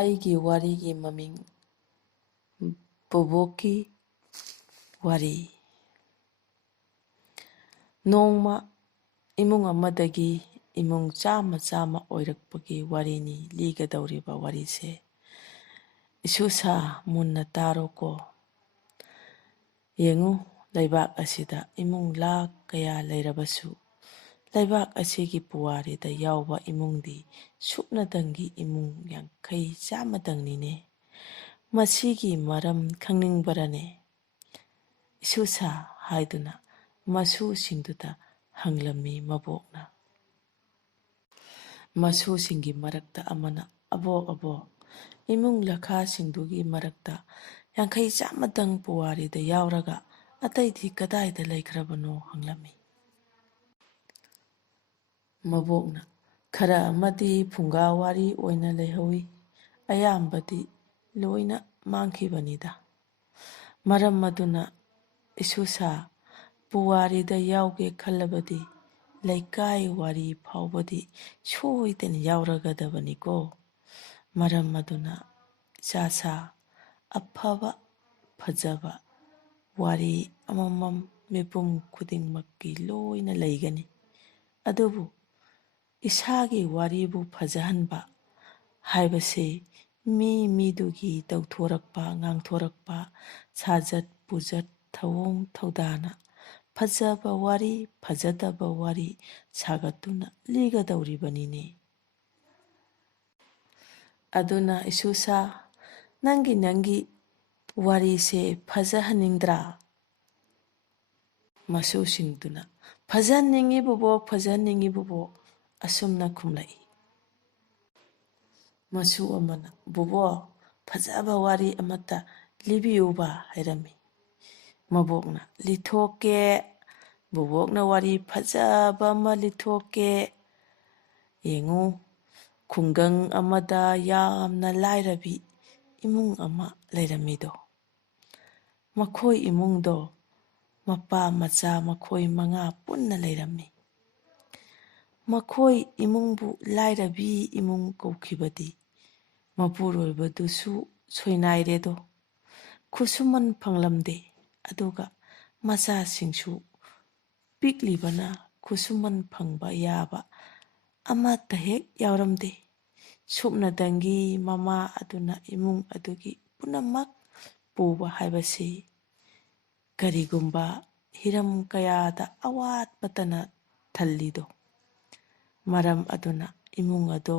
ꯑꯩꯒꯤ ꯋꯥꯔꯤꯒꯤ ꯃꯃꯤꯡ ꯕꯣꯕꯣꯛꯀꯤ ꯋꯥꯔꯤ꯫ ꯅꯣꯡꯃ ꯏꯃꯨꯡ ꯑꯃꯗꯒꯤ ꯏꯃꯨꯡ ꯆꯥꯝꯃ ꯑꯣꯏꯔꯛꯄꯒꯤ ꯋꯥꯔꯤꯅꯤ ꯂꯤꯒꯗꯧꯔꯤꯕ ꯋꯥꯔꯤꯁꯦ꯫ ꯏꯁꯨꯁꯥ ꯃꯨꯟꯅ ꯇꯥꯔꯣꯀꯣ꯫ ꯌꯦꯡꯉꯨ, ꯂꯩꯕꯥꯛ ꯑꯁꯤꯗ ꯏꯃꯨꯡ ꯂꯥꯈ ꯀꯌꯥ ꯂꯩꯔꯕꯁꯨ ꯂꯩꯕꯥꯛ ꯑꯁꯤꯒꯤ ꯄꯨꯋꯥꯔꯤꯗ ꯌꯥꯎꯕ ꯏꯃꯨꯡꯗꯤ ꯁꯨꯞꯅꯇꯪꯒꯤ ꯏꯃꯨꯡ 50-100ꯇꯪꯅꯤꯅꯦ꯫ ꯃꯁꯤꯒꯤ ꯃꯔꯝ ꯈꯪꯅꯤꯡꯕꯔꯅꯦ? ꯏꯁꯨꯁꯥ ꯍꯥꯏꯗꯨꯅ ꯃꯁꯨꯁꯤꯡꯗꯨꯗ ꯍꯪꯂꯝꯃꯤ ꯃꯕꯣꯛꯅ꯫ ꯃꯁꯨꯁꯤꯡꯒꯤ ꯃꯔꯛꯇ ꯑꯃꯅ "ꯑꯕꯣꯛ, ꯏꯃꯨꯡ ꯂꯈꯥꯁꯤꯡꯗꯨꯒꯤ ꯃꯔꯛꯇ 50-100ꯇꯪ ꯄꯨꯋꯥꯔꯤꯗ ꯌꯥꯎꯔꯒ ꯑꯇꯩꯗꯤ ꯀꯗꯥꯏꯗ ꯂꯩꯈ꯭ꯔꯕꯅꯣ?" ꯍꯪꯂꯝꯃꯤ꯫ ꯃꯕꯣꯛꯅ "ꯈꯔ ꯑꯃꯗꯤ ꯐꯨꯡꯒꯥꯋꯥꯔꯤ ꯑꯣꯏꯅ ꯂꯩꯍꯧꯏ, ꯑꯌꯥꯝꯕꯗꯤ ꯂꯣꯏꯅ ꯃꯥꯡꯈꯤꯕꯅꯤꯗ꯫ ꯃꯔꯝ ꯑꯗꯨꯅ ꯏꯁꯨꯁꯥ, ꯄꯨꯋꯥꯔꯤꯗ ꯌꯥꯎꯒꯦ ꯈꯜꯂꯕꯗꯤ ꯂꯩꯀꯥꯏ ꯋꯥꯔꯤ ꯐꯥꯎꯕꯗꯤ ꯁꯣꯏꯗꯅ ꯌꯥꯎꯔꯒꯗꯕꯅꯤꯀꯣ꯫ ꯃꯔꯝ ꯑꯗꯨꯅ ꯏꯆꯥꯁꯥ, ꯑꯐꯕ ꯐꯖꯕ ꯋꯥꯔꯤ ꯑꯃꯃꯝ ꯃꯤꯄꯨꯝ ꯈꯨꯗꯤꯡꯃꯛꯀꯤ ꯂꯣꯏꯅ ꯂꯩꯒꯅꯤ꯫ ꯑꯗꯨꯕꯨ ꯏꯁꯥꯒꯤ ꯋꯥꯔꯤꯕꯨ ꯐꯖꯍꯟꯕ ꯍꯥꯏꯕꯁꯤ ꯃꯤꯗꯨꯒꯤ ꯇꯧꯊꯣꯔꯛꯄ ꯉꯥꯡꯊꯣꯔꯛꯄ ꯁꯥꯖꯠ ꯄꯨꯖꯠ ꯊꯧꯑꯣꯡ ꯊꯧꯗꯥꯅ ꯐꯖꯕ ꯋꯥꯔꯤ ꯐꯖꯗꯕ ꯋꯥꯔꯤ ꯁꯥꯒꯠꯇꯨꯅ ꯂꯤꯒꯗꯧꯔꯤꯕꯅꯤꯅꯦ꯫ ꯑꯗꯨꯅ ꯏꯁꯨꯁꯥ, ꯅꯪꯒꯤ ꯋꯥꯔꯤꯁꯦ ꯐꯖꯍꯟꯅꯤꯡꯗ꯭ꯔꯥ? ꯃꯁꯨꯁꯤꯡꯗꯨꯅ "ꯐꯖꯍꯟꯅꯤꯡꯉꯤ ꯕꯣꯕꯣꯛ, ꯐꯖꯍꯟꯅꯤꯡꯉꯤ ꯕꯣꯕꯣꯛ" ꯑꯁꯨꯝꯅ ꯈꯨꯝꯂꯛꯏ꯫ ꯃꯁꯨ ꯑꯃꯅ "ꯕꯣꯕꯣꯛ, ꯐꯖꯕ ꯋꯥꯔꯤ ꯑꯃꯠꯇ ꯂꯤꯕꯤꯌꯨꯕ" ꯍꯥꯏꯔꯝꯃꯤ꯫ ꯃꯕꯣꯛꯅ "ꯂꯤꯊꯣꯛꯀꯦ, ꯕꯣꯕꯣꯛꯅ ꯋꯥꯔꯤ ꯐꯖꯕ ꯑꯃ ꯂꯤꯊꯣꯛꯀꯦ꯫ ꯌꯦꯡꯉꯨ, ꯈꯨꯡꯒꯪ ꯑꯃꯗ ꯌꯥꯝꯅ ꯂꯥꯏꯔꯕꯤ ꯏꯃꯨꯡ ꯑꯃ ꯂꯩꯔꯝꯃꯤꯗꯣ꯫ ꯃꯈꯣꯏ ꯏꯃꯨꯡꯗꯣ ꯃꯄꯥ ꯃꯆꯥ ꯃꯈꯣꯏ 5 ꯄꯨꯟꯅ ꯂꯩꯔꯝꯃꯤ꯫ ꯃꯈꯣꯏ ꯏꯃꯨꯡꯕꯨ ꯂꯥꯏꯔꯕꯤ ꯏꯃꯨꯡ ꯀꯧꯈꯤꯕꯗꯤ ꯃꯄꯨꯔꯣꯏꯕꯗꯨꯁꯨ ꯁꯣꯏꯅꯥꯏꯔꯦꯗꯣ꯫ ꯈꯨꯠꯁꯨꯃꯟ ꯐꯪꯂꯝꯗꯦ, ꯑꯗꯨꯒ ꯃꯆꯥꯁꯤꯡꯁꯨ ꯄꯤꯛꯂꯤꯕꯅ ꯈꯨꯠꯁꯨꯃꯟ ꯐꯪꯕ ꯌꯥꯕ ꯑꯃꯠꯇ ꯍꯦꯛ ꯌꯥꯎꯔꯝꯗꯦ꯫ ꯁꯨꯞꯅꯇꯪꯒꯤ ꯃꯃꯥ ꯑꯗꯨꯅ ꯏꯃꯨꯡ ꯑꯗꯨꯒꯤ ꯄꯨꯝꯅꯃꯛ ꯄꯨꯕ ꯍꯥꯏꯕꯁꯤ ꯀꯔꯤꯒꯨꯝꯕ ꯍꯤꯔꯝ ꯀꯌꯥꯗ ꯑꯋꯥꯠꯄꯇꯅ ꯊꯜꯂꯤꯗꯣ꯫ ꯃꯔꯝ ꯑꯗꯨꯅ ꯏꯃꯨꯡ ꯑꯗꯣ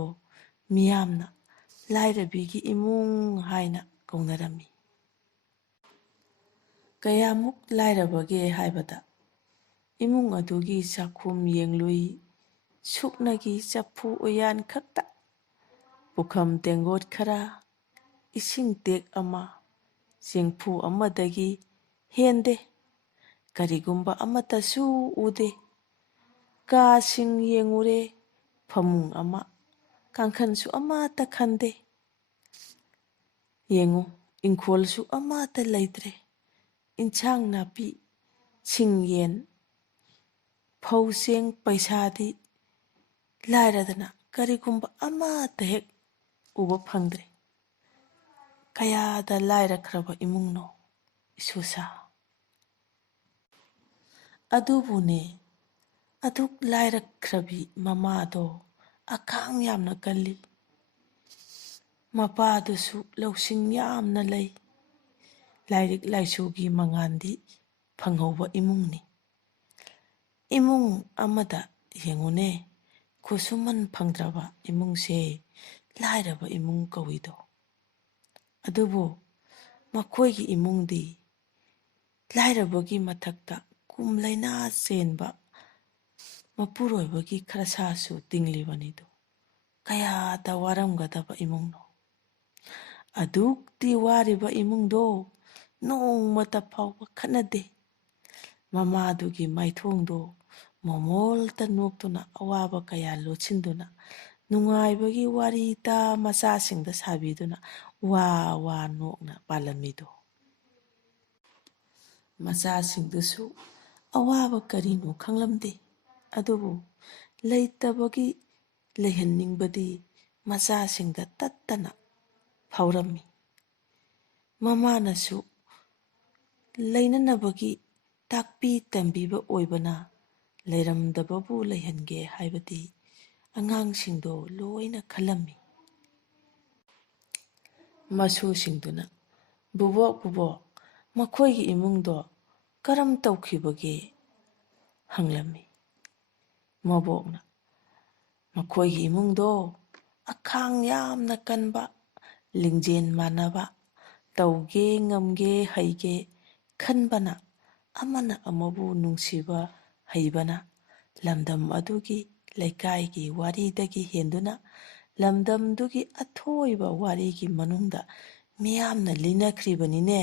ꯃꯤꯌꯥꯝꯅ ꯂꯥꯏꯔꯕꯤꯒꯤ ꯏꯃꯨꯡ ꯍꯥꯏꯅ ꯀꯧꯅꯔꯝꯃꯤ꯫ ꯀꯌꯥꯃꯨꯛ ꯂꯥꯏꯔꯕꯒꯦ ꯍꯥꯏꯕꯗ ꯏꯃꯨꯡ ꯑꯗꯨꯒꯤ ꯆꯥꯛꯈꯨꯝ ꯌꯦꯡꯂꯨꯏ ꯁꯨꯞꯅꯒꯤ ꯆꯐꯨ ꯎꯌꯥꯟ ꯈꯛꯇ, ꯄꯨꯈꯝ ꯇꯦꯡꯒꯣꯠ ꯈꯔ, ꯏꯁꯤꯡ ꯇꯦꯛ ꯑꯃ, ꯆꯦꯡꯐꯨ ꯑꯃꯗꯒꯤ ꯍꯦꯟꯗꯦ꯫ ꯀꯔꯤꯒꯨꯝꯕ ꯑꯃꯠꯇꯁꯨ ꯎꯗꯦ꯫ ꯀꯥꯁꯤꯡ ꯌꯦꯡꯉꯨꯔꯦ, ꯐꯃꯨꯡ ꯑꯃ, ꯀꯥꯡꯈꯟꯁꯨ ꯑꯃꯠꯇ ꯈꯟꯗꯦ꯫ ꯌꯦꯡꯉꯨ, ꯏꯪꯈꯣꯜꯁꯨ ꯑꯃꯠꯇ ꯂꯩꯇ꯭ꯔꯦ꯫ ꯏꯟꯁꯥꯡ ꯅꯥꯄꯤ, ꯁꯤꯡ ꯌꯦꯟ, ꯐꯧ ꯆꯦꯡ ꯄꯩꯁꯥꯗꯤ ꯂꯥꯏꯔꯗꯅ ꯀꯔꯤꯒꯨꯝꯕ ꯑꯃꯠꯇ ꯍꯦꯛ ꯎꯕ ꯐꯪꯗ꯭ꯔꯦ꯫ ꯀꯌꯥꯗ ꯂꯥꯏꯔꯈ꯭ꯔꯕ ꯏꯃꯨꯡꯅꯣ ꯏꯁꯨꯁꯥ! ꯑꯗꯨꯕꯨꯅꯦ, ꯑꯗꯨꯛ ꯂꯥꯏꯔꯈ꯭ꯔꯕꯤ ꯃꯃꯥꯗꯣ ꯑꯈꯥꯡ ꯌꯥꯝꯅ ꯀꯜꯂꯤ꯫ ꯃꯄꯥꯗꯨꯁꯨ ꯂꯧꯁꯤꯡ ꯌꯥꯝꯅ ꯂꯩ꯫ ꯂꯥꯏꯔꯤꯛ ꯂꯥꯏꯁꯨꯒꯤ ꯃꯉꯥꯜꯗꯤ ꯐꯪꯍꯧꯕ ꯏꯃꯨꯡꯅꯤ꯫ ꯏꯃꯨꯡ ꯑꯃꯗ ꯌꯦꯡꯉꯨꯅꯦ, ꯈꯨꯠꯁꯨꯃꯟ ꯐꯪꯗ꯭ꯔꯕ ꯏꯃꯨꯡꯁꯦ ꯂꯥꯏꯔꯕ ꯏꯃꯨꯡ ꯀꯧꯏꯗꯣ꯫ ꯑꯗꯨꯕꯨ ꯃꯈꯣꯏꯒꯤ ꯏꯃꯨꯡꯗꯤ ꯂꯥꯏꯔꯕꯒꯤ ꯃꯊꯛꯇ ꯀꯨꯝ ꯂꯩꯅꯥ ꯆꯦꯟꯕ ꯃꯄꯨꯔꯣꯏꯕꯒꯤ ꯈꯔꯁꯥꯁꯨ ꯇꯤꯡꯂꯤꯕꯅꯤꯗꯣ꯫ ꯀꯌꯥꯗ ꯋꯥꯔꯝꯒꯗꯕ ꯏꯃꯨꯡꯅꯣ! ꯑꯗꯨꯛꯇꯤ ꯋꯥꯔꯤꯕ ꯏꯃꯨꯡꯗꯣ ꯅꯣꯡꯃꯇ ꯐꯥꯎꯕ ꯈꯠꯅꯗꯦ꯫ ꯃꯃꯥꯗꯨꯒꯤ ꯃꯥꯏꯊꯣꯡꯗꯣ ꯃꯣꯃꯣꯜꯇ ꯅꯣꯛꯇꯨꯅ ꯑꯋꯥꯕ ꯀꯌꯥ ꯂꯣꯠꯁꯤꯟꯗꯨꯅ ꯅꯨꯡꯉꯥꯏꯕꯒꯤ ꯋꯥꯔꯤꯇ ꯃꯆꯥꯁꯤꯡꯗ ꯁꯥꯕꯤꯗꯨꯅ ꯋꯥ ꯋꯥ ꯅꯣꯛꯅ ꯄꯥꯜꯂꯝꯃꯤꯗꯣ꯫ ꯃꯆꯥꯁꯤꯡꯗꯨꯁꯨ ꯑꯋꯥꯕ ꯀꯔꯤꯅꯣ ꯈꯪꯂꯝꯗꯦ꯫ ꯑꯗꯨꯕꯨ ꯂꯩꯇꯕꯒꯤ ꯂꯩꯍꯟꯅꯤꯡꯕꯗꯤ ꯃꯆꯥꯁꯤꯡꯗ ꯇꯠꯇꯅ ꯐꯥꯎꯔꯝꯃꯤ꯫ ꯃꯃꯥꯅꯁꯨ ꯂꯩꯅꯅꯕꯒꯤ ꯇꯥꯛꯄꯤ ꯇꯝꯕꯤꯕ ꯑꯣꯏꯕꯅ ꯂꯩꯔꯝꯗꯕꯕꯨ ꯂꯩꯍꯟꯒꯦ ꯍꯥꯏꯕꯗꯤ ꯑꯉꯥꯡꯁꯤꯡꯗꯣ ꯂꯣꯏꯅ ꯈꯜꯂꯝꯃꯤ꯫ ꯃꯁꯨꯁꯤꯡꯗꯨꯅ "ꯕꯨꯕꯣꯛ ꯕꯨꯕꯣꯛ, ꯃꯈꯣꯏꯒꯤ ꯏꯃꯨꯡꯗꯣ ꯀꯔꯝ ꯇꯧꯈꯤꯕꯒꯦ?" ꯍꯪꯂꯝꯃꯤ꯫ ꯃꯕꯣꯛꯅ "ꯃꯈꯣꯏꯒꯤ ꯏꯃꯨꯡꯗꯣ ꯑꯈꯥꯡ ꯌꯥꯝꯅ ꯀꯟꯕ, ꯂꯤꯡꯖꯦꯜ ꯃꯥꯟꯅꯕ, ꯇꯧꯒꯦ ꯉꯝꯒꯦ ꯍꯩꯒꯦ ꯈꯟꯕꯅ, ꯑꯃꯅ ꯑꯃꯕꯨ ꯅꯨꯡꯁꯤꯕ ꯍꯩꯕꯅ, ꯂꯝꯗꯝ ꯑꯗꯨꯒꯤ ꯂꯩꯀꯥꯏꯒꯤ ꯋꯥꯔꯤꯗꯒꯤ ꯍꯦꯟꯗꯨꯅ ꯂꯝꯗꯝꯗꯨꯒꯤ ꯑꯊꯣꯏꯕ ꯋꯥꯔꯤꯒꯤ ꯃꯅꯨꯡꯗ ꯃꯤꯌꯥꯝꯅ ꯂꯤꯅꯈ꯭ꯔꯤꯕꯅꯤꯅꯦ."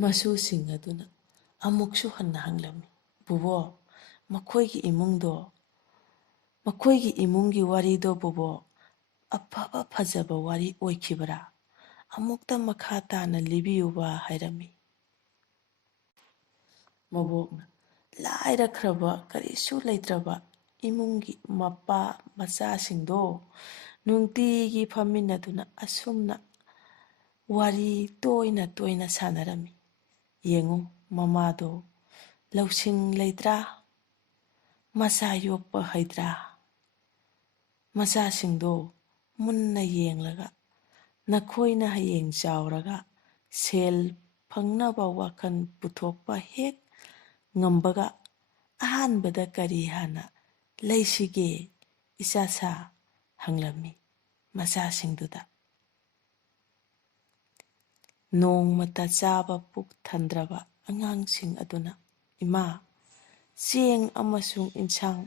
ꯃꯁꯨꯁꯤꯡ ꯑꯗꯨꯅ ꯑꯃꯨꯛꯁꯨ ꯍꯟꯅ ꯍꯪꯂꯝꯃꯤ꯫ "ꯕꯨꯕꯣꯛ, ꯃꯈꯣꯏꯒꯤ ꯏꯃꯨꯡꯒꯤ ꯋꯥꯔꯤꯗꯣ ꯕꯨꯕꯣꯛ, ꯑꯐꯕ ꯐꯖꯕ ꯋꯥꯔꯤ ꯑꯣꯏꯈꯤꯕꯔꯥ? ꯑꯃꯨꯛꯇ ꯃꯈꯥ ꯇꯥꯅ ꯂꯤꯕꯤꯌꯨꯕ" ꯍꯥꯏꯔꯝꯃꯤ꯫ ꯃꯕꯣꯛꯅ ꯂꯥꯏꯔꯈ꯭ꯔꯕ ꯀꯔꯤꯁꯨ ꯂꯩꯇ꯭ꯔꯕ ꯏꯃꯨꯡꯒꯤ ꯃꯄꯥ ꯃꯆꯥꯁꯤꯡꯗꯣ ꯅꯨꯡꯇꯤꯒꯤ ꯐꯝꯃꯤꯟꯅꯗꯨꯅ ꯑꯁꯨꯝꯅ ꯋꯥꯔꯤ ꯇꯣꯏꯅ ꯇꯣꯏꯅ ꯁꯥꯟꯅꯔꯝꯃꯤ꯫ "ꯌꯦꯡꯉꯨ, ꯃꯃꯥꯗꯣ ꯂꯧꯁꯤꯡ ꯂꯩꯇ꯭ꯔꯥ? ꯃꯆꯥ ꯌꯣꯛꯄ ꯍꯩꯇ꯭ꯔꯥ? ꯃꯆꯥꯁꯤꯡꯗꯣ ꯃꯨꯟꯅ ꯌꯦꯡꯂꯒ ꯅꯈꯣꯏꯅ ꯍꯌꯦꯡ ꯆꯥꯎꯔꯒ ꯁꯦꯜ ꯐꯪꯅꯕ ꯋꯥꯈꯜ ꯄꯨꯊꯣꯛꯄ ꯍꯦꯛ ꯉꯝꯕꯒ ꯑꯍꯥꯟꯕꯗ ꯀꯔꯤ ꯍꯥꯟꯅ ꯂꯩꯁꯤꯒꯦ ꯏꯆꯥꯁꯥ?" ꯍꯪꯂꯝꯃꯤ ꯃꯆꯥꯁꯤꯡꯗꯨꯗ꯫ ꯅꯣꯡꯃꯇ ꯆꯥꯕ ꯄꯨꯛ ꯊꯟꯗ꯭ꯔꯕ ꯑꯉꯥꯡꯁꯤꯡ ꯑꯗꯨꯅ "ꯏꯃꯥ, ꯆꯦꯡ ꯑꯃꯁꯨꯡ ꯏꯟꯁꯥꯡ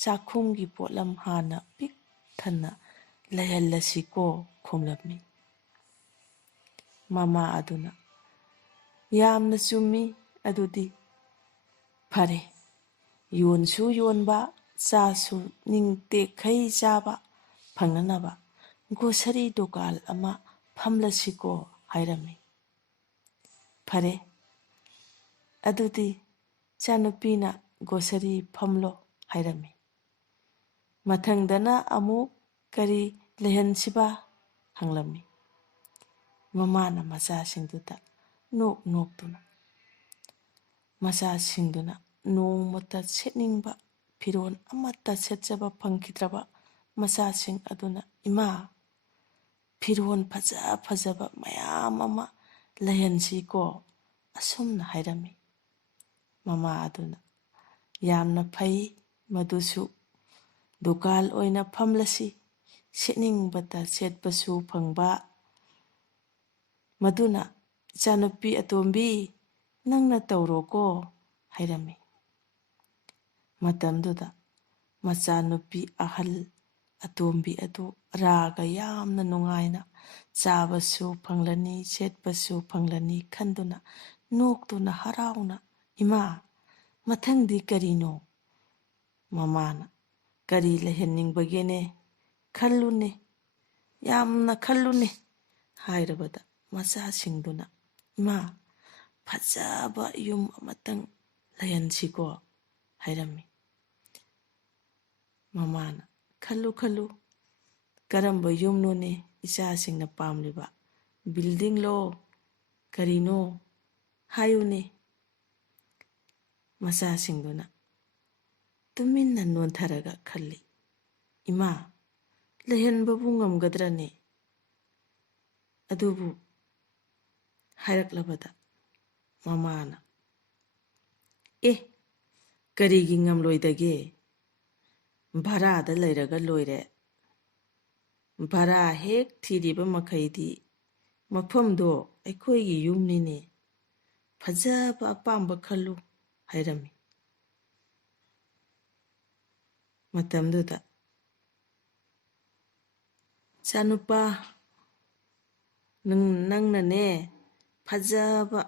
ꯆꯥꯛꯈꯨꯝꯒꯤ ꯄꯣꯠꯂꯝ ꯍꯥꯟꯅ ꯄꯤꯛ ꯊꯟꯅ ꯂꯩꯍꯜꯂꯁꯤꯀꯣ" ꯈꯨꯝꯂꯝꯃꯤ꯫ ꯃꯃꯥ ꯑꯗꯨꯅ "ꯌꯥꯝꯅ ꯆꯨꯝꯃꯤ ꯑꯗꯨꯗꯤ꯫ ꯐꯔꯦ, ꯌꯣꯟꯁꯨ ꯌꯣꯟꯕ, ꯆꯥꯁꯨ ꯅꯤꯡꯇꯦꯛꯈꯩ ꯆꯥꯕ ꯐꯪꯅꯅꯕ ꯒ꯭ꯔꯣꯁꯔꯤ ꯗꯨꯀꯥꯟ ꯑꯃ ꯐꯝꯂꯁꯤꯀꯣ" ꯍꯥꯏꯔꯝꯃꯤ꯫ "ꯐꯔꯦ, ꯑꯗꯨꯗꯤ ꯏꯆꯥꯅꯨꯄꯤꯅ ꯒ꯭ꯔꯣꯁꯔꯤ ꯐꯝꯂꯣ" ꯍꯥꯏꯔꯝꯃꯤ꯫ "ꯃꯊꯪꯗꯅ ꯑꯃꯨꯛ ꯀꯔꯤ ꯂꯩꯍꯟꯁꯤꯕ?" ꯍꯪꯂꯝꯃꯤ꯫ ꯃꯃꯥꯅ ꯃꯆꯥꯁꯤꯡꯗꯨꯅ ꯅꯣꯡꯃꯇ ꯁꯦꯠꯅꯤꯡꯕ ꯐꯤꯔꯣꯜ ꯑꯃꯠꯇ ꯁꯦꯠꯆꯕ ꯐꯪꯈꯤꯗ꯭ꯔꯕ ꯃꯆꯥꯁꯤꯡ ꯑꯗꯨꯅ "ꯏꯃꯥ, ꯐꯤꯔꯣꯜ ꯐꯖ ꯐꯖꯕ ꯃꯌꯥꯝ ꯑꯃ ꯂꯩꯍꯟꯁꯤꯀꯣ" ꯑꯁꯨꯝꯅ ꯍꯥꯏꯔꯝꯃꯤ꯫ ꯃꯃꯥ ꯑꯗꯨꯅ "ꯌꯥꯝꯅ ꯐꯩ ꯃꯗꯨꯁꯨ, ꯗꯨꯀꯥꯟ ꯑꯣꯏꯅ ꯐꯝꯂꯁꯤ, ꯁꯦꯠꯅꯤꯡꯕꯇ ꯁꯦꯠꯄꯁꯨ ꯐꯪꯕ꯫ ꯃꯗꯨꯅ ꯏꯆꯥꯅꯨꯄꯤ ꯑꯇꯣꯝꯕꯤ, ꯅꯪꯅ ꯇꯧꯔꯣꯀꯣ" ꯍꯥꯏꯔꯝꯃꯤ꯫ ꯃꯇꯝꯗꯨꯗ ꯃꯆꯥꯅꯨꯄꯤ ꯑꯍꯜ ꯑꯇꯣꯝꯕꯤ ꯑꯗꯨ ꯔꯥꯒ ꯌꯥꯝꯅ ꯅꯨꯡꯉꯥꯏꯅ ꯆꯥꯕꯁꯨ ꯐꯪꯂꯅꯤ, ꯁꯦꯠꯄꯁꯨ ꯐꯪꯂꯅꯤ ꯈꯟꯗꯨꯅ ꯅꯣꯛꯇꯨꯅ ꯍꯔꯥꯎꯅ "ꯏꯃꯥ, ꯃꯊꯪꯗꯤ ꯀꯔꯤꯅꯣ?" ꯃꯃꯥꯅ "ꯀꯔꯤ ꯂꯩꯍꯟꯅꯤꯡꯕꯒꯦꯅꯦ? ꯈꯜꯂꯨꯅꯦ, ꯌꯥꯝꯅ ꯈꯜꯂꯨꯅꯦ" ꯍꯥꯏꯔꯕꯗ ꯃꯆꯥꯁꯤꯡꯗꯨꯅ "ꯏꯃꯥ, ꯐꯖꯕ ꯌꯨꯝ ꯑꯃꯇꯪ ꯂꯩꯍꯟꯁꯤꯀꯣ" ꯍꯥꯏꯔꯝꯃꯤ꯫ ꯃꯃꯥꯅ "ꯈꯜꯂꯨ ꯈꯜꯂꯨ, ꯀꯔꯝꯕ ꯌꯨꯝꯅꯣꯅꯦ ꯏꯆꯥꯁꯤꯡꯅ ꯄꯥꯝꯂꯤꯕ? ꯕꯤꯜꯗꯤꯡꯂꯣ, ꯀꯔꯤꯅꯣ? ꯍꯥꯏꯌꯨꯅꯦ." ꯃꯆꯥꯁꯤꯡꯗꯨꯅ ꯇꯨꯃꯤꯟꯅ ꯅꯣꯟꯊꯔꯒ ꯈꯜꯂꯤ꯫ "ꯏꯃꯥ, ꯂꯩꯍꯟꯕꯕꯨ ꯉꯝꯒꯗ꯭ꯔꯅꯦ? ꯑꯗꯨꯕꯨ" ꯍꯥꯏꯔꯛꯂꯕꯗ ꯃꯃꯥꯅ "ꯑꯦ, ꯀꯔꯤꯒꯤ ꯉꯝꯂꯣꯏꯗꯒꯦ? ꯚꯔꯥꯗ ꯂꯩꯔꯒ ꯂꯣꯏꯔꯦ. ꯚꯔꯥ ꯍꯦꯛ ꯊꯤꯔꯤꯕ ꯃꯈꯩꯗꯤ ꯃꯐꯝꯗꯣ ꯑꯩꯈꯣꯏꯒꯤ ꯌꯨꯝꯅꯤꯅꯦ. ꯐꯖꯕ ꯑꯄꯥꯝꯕ ꯈꯜꯂꯨ" ꯍꯥꯏꯔꯝꯃꯤ꯫ ꯃꯇꯝꯗꯨꯗ "ꯏꯆꯥꯅꯨꯄꯥ, ꯅꯪꯅꯅꯦ ꯐꯖꯕ